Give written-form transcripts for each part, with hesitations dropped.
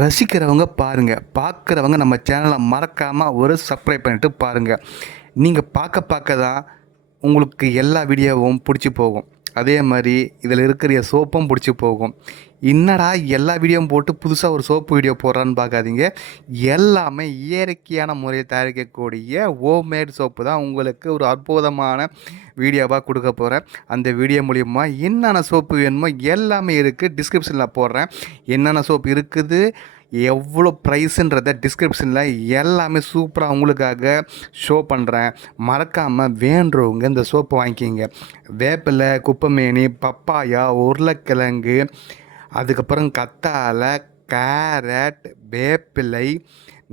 ரசிக்கிறவங்க பாருங்கள், பார்க்குறவங்க நம்ம சேனலை மறக்காமல் ஒரு சப்ஸ்கிரைப் பண்ணிட்டு பாருங்கள். நீங்கள் பார்க்க தான் உங்களுக்கு எல்லா வீடியோவும் பிடிச்சி போகும். அதே மாதிரி இதில் இருக்கிற சோப்பும் பிடிச்சி போகும். என்னடா எல்லா வீடியோவும் போட்டு புதுசாக ஒரு சோப்பு வீடியோ போடுறான்னு பார்க்காதீங்க. எல்லாமே இயற்கையான முறையில் தயாரிக்கக்கூடிய ஹோம்மேட் சோப்பு தான் உங்களுக்கு ஒரு அற்புதமான வீடியோவாக கொடுக்க போகிறேன். அந்த வீடியோ மூலிமா என்னென்ன சோப்பு வேணுமோ எல்லாமே இருக்குது, டிஸ்கிரிப்ஷனில் போடுறேன். என்னென்ன சோப்பு இருக்குது, எவ்வளோ ப்ரைஸுன்றதை டிஸ்கிரிப்ஷனில் எல்லாமே சூப்பராக உங்களுக்காக ஷோ பண்ணுறேன். மறக்காமல் வேண்டுறவங்க இந்த சோப்பு வாங்கிக்கிங்க. வேப்பிலை, குப்பைமேனி, பப்பாயா, உருளைக்கிழங்கு, அதுக்கப்புறம் கத்தாழை, கேரட், வேப்பிலை,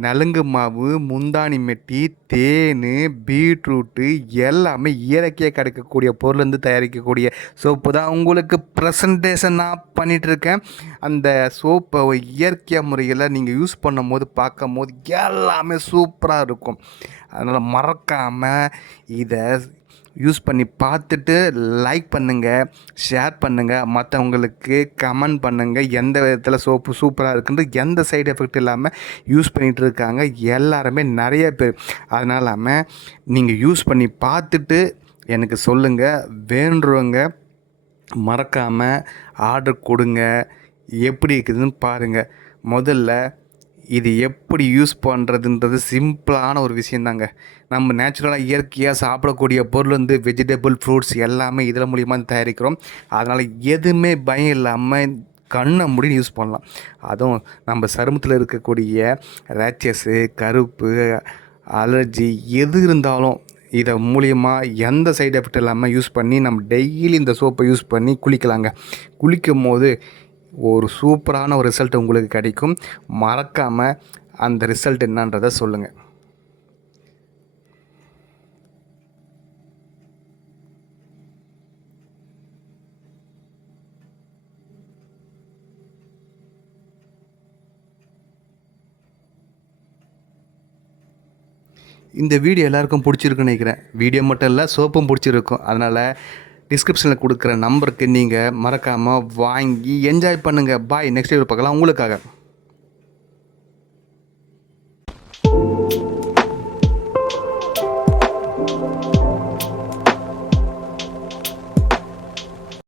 நலுங்கு மாவு, முந்தானி மெட்டி, தேன், பீட்ரூட்டு எல்லாமே இயற்கையாக கிடைக்கக்கூடிய பொருள்லேருந்து தயாரிக்கக்கூடிய சோப்பு தான் உங்களுக்கு ப்ரெசன்டேஷன் நான் பண்ணிகிட்ருக்கேன். அந்த சோப்பை இயற்கையாக முறையில் நீங்கள் யூஸ் பண்ணும் போது பார்க்கும் போது எல்லாமே சூப்பராக இருக்கும். அதனால் மறக்காமல் இதை யூஸ் பண்ணி பார்த்துட்டு லைக் பண்ணுங்கள், ஷேர் பண்ணுங்கள், மற்றவங்களுக்கு கமெண்ட் பண்ணுங்கள். எந்த விதத்தில் சோப்பு சூப்பராக இருக்குன்னு எந்த சைடு எஃபெக்ட் இல்லாமல் யூஸ் பண்ணிகிட்டு இருக்காங்க எல்லாருமே நிறைய பேர். அதனால் நீங்கள் யூஸ் பண்ணி பார்த்துட்டு எனக்கு சொல்லுங்கள். வேண்டுறவங்க மறக்காமல் ஆர்டர் கொடுங்க. எப்படி இருக்குதுன்னு பாருங்கள். முதல்ல இது எப்படி யூஸ் பண்ணுறதுன்றது சிம்பிளான ஒரு விஷயந்தாங்க. நம்ம நேச்சுரலாக இயற்கையாக சாப்பிடக்கூடிய பொருள் வெஜிடபிள், ஃப்ரூட்ஸ் எல்லாமே இதில் மூலிமா தயாரிக்கிறோம். அதனால் எதுவுமே பயம் இல்லாமல் கண்ணை மூடி யூஸ் பண்ணலாம். அதுவும் நம்ம சருமத்தில் இருக்கக்கூடிய ரேச்சஸு, கருப்பு, அலர்ஜி எது இருந்தாலும் இதை மூலியமாக எந்த சைடு எஃபெக்ட் இல்லாமல் யூஸ் பண்ணி நம்ம டெய்லி இந்த சோப்பை யூஸ் பண்ணி குளிக்கலாங்க. குளிக்கும் போது ஒரு சூப்பரான ஒரு ரிசல்ட் உங்களுக்கு கிடைக்கும். மறக்காமல் அந்த ரிசல்ட் என்னன்றதை சொல்லுங்கள். இந்த வீடியோ எல்லாருக்கும் பிடிச்சிருக்குன்னு நினைக்கிறேன். வீடியோ மட்டும் இல்லை, சோப்பும் பிடிச்சிருக்கும். அதனால் டிஸ்கிரிப்ஷனில் கொடுக்குற நம்பருக்கு நீங்கள் மறக்காமல் வாங்கி என்ஜாய் பண்ணுங்கள். பாய். நெக்ஸ்ட் வீடியோ பார்க்கலாம் உங்களுக்காக.